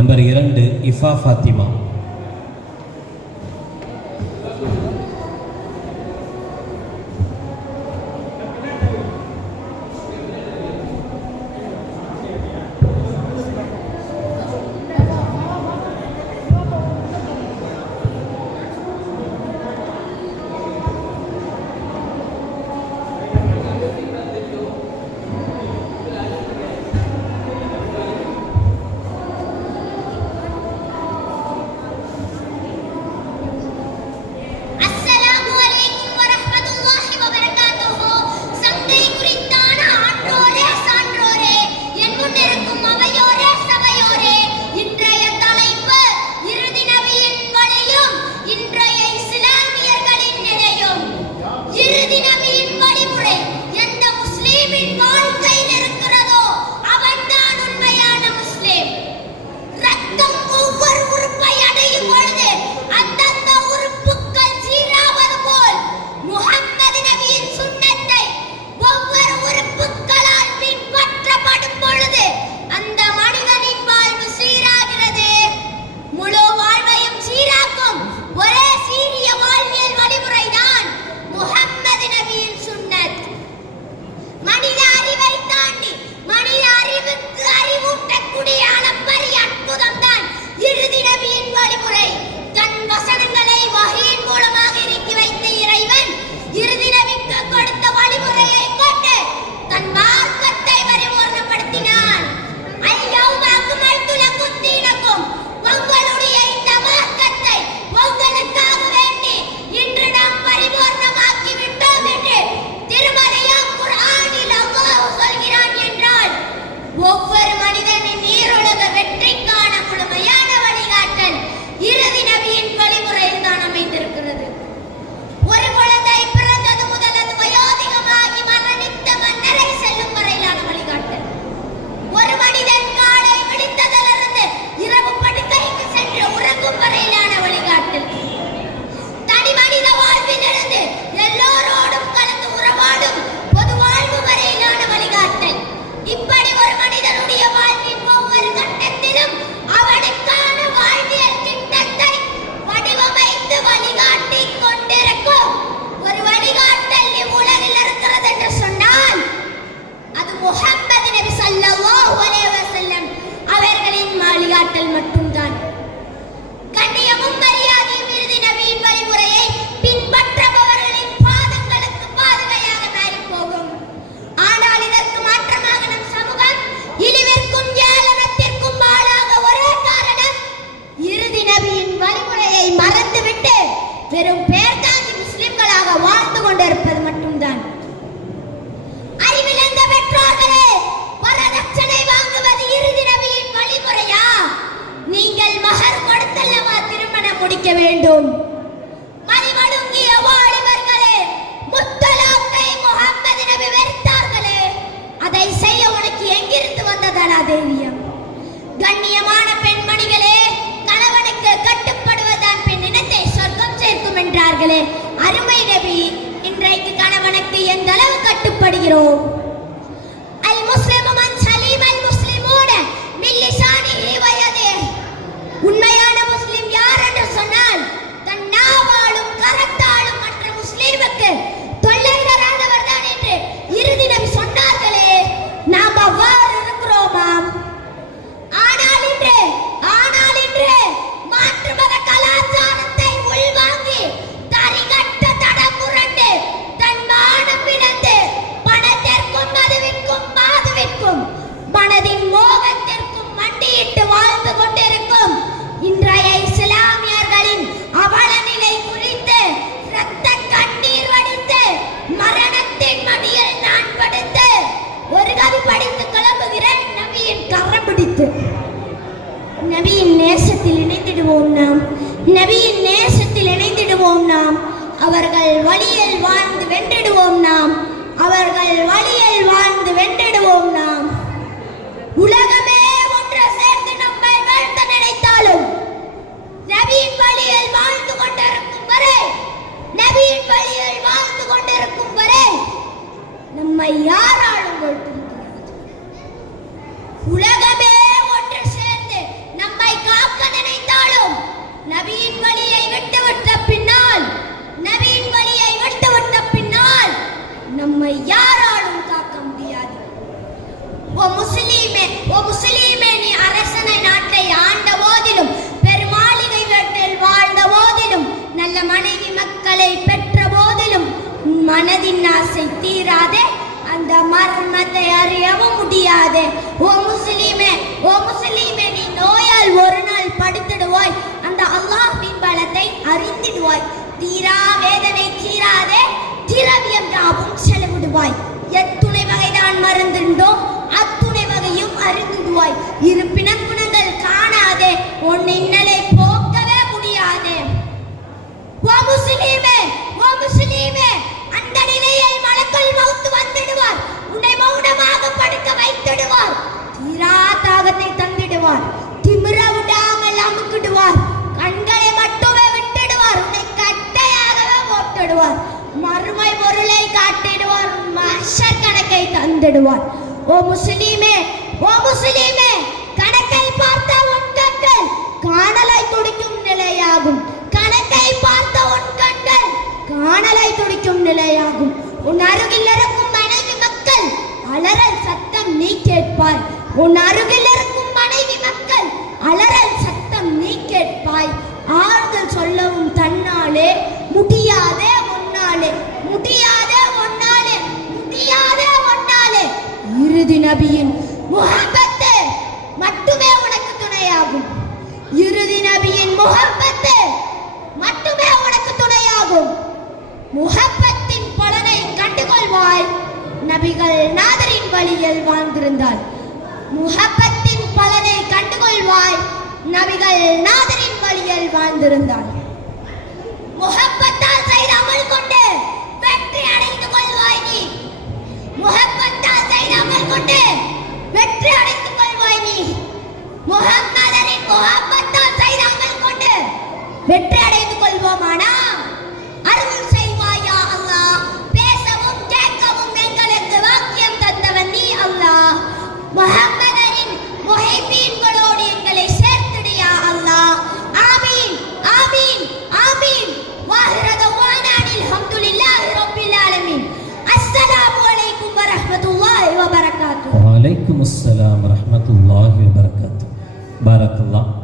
Number இரண்டு இஃபா ஃபாத்திமா. தேவியம் கண்ணியமான பெண்மணிகளே கணவனுக்கு கட்டுப்படுவதான் பெண் இனத்தை சொர்க்கம் சேர்க்கும் என்றார்களே. அருமை நபி இன்றைக்கு கணவனுக்கு எந்த அளவு கட்டுப்படுகிறோம்? பரப்புவோம் நாம். நபியின் நேசத்தில் இணைந்திடுவோம் நாம். அவர்கள் வழியில் வாழ்ந்து வென்றிடுவோம் நாம். அவர்கள் வழியில் வாழ்ந்து வென்றிடுவோம் நாம். உலகமே ஒன்று சேர்ந்து நம்மை வீழ்த்த நினைத்தாலும் நபியின் வழியில் வாழ்ந்து கொண்டிருக்கும் வரை நபியின் வழியில் வாழ்ந்து கொண்டிருக்கும் வரை நம்மை யாராலும் உன்னை யாராலும் காக்க முடியாது. ஓ முஸ்லீமே ஓ முஸ்லீமே நீ அரசனை நாட்டை ஆண்ட போதிலும் பெருமாளிகை வீட்டில் வாழ்ந்த போதிலும் நல்ல மனைவி மக்களை பெற்ற போதிலும் மனதின் ஆசை தீராதே அந்த மர்மத்தை அறியவும் முடியாது. ஓ முஸ்லீமே ஓ முஸ்லீமே நீ நோயால் ஒரு நாள் படுத்திடுவாய். அந்த அல்லாஹ்வின் பலத்தை அறிந்திடுவாய். தீரா வேதனை தீராதே. திரவியம் ராவும் செலவிடுவாய் எத்துணை வகை தான் மருந்துண்டோ அத்துணை வகையும் அறிந்திடுவாய். இருப்பின குணங்கள் காணாதே. உன் என்ன தந்திடுவார் ஓ முஸ்லீமே ஓ முஸ்லீமே கணக்கை பார்த்த உன் கண்கள் காணலை துடிக்கும் நிலையாகும். கணக்கை பார்த்த உன் கண்கள் காணலை துடிக்கும் நிலையாகும். உன் நபியின் முகப்பத்து மட்டுமே உனக்கு துணையாகும். இறுதி நபியின் முகப்பத்து மட்டுமே உனக்கு துணையாகும். முகப்பத்தின் பலனை கண்டுகொள்வாய். நபிகள் நாதரின் வழியில் வாழ்ந்திருந்தால். முகப்பத்தின் பலனை கண்டுகொள்வாய். நபிகள் நாதரின் வழியில் வாழ்ந்திருந்தால். முகப்பத்தால் செய்த وعليكم السلام ورحمة الله وبركاته. بارك الله.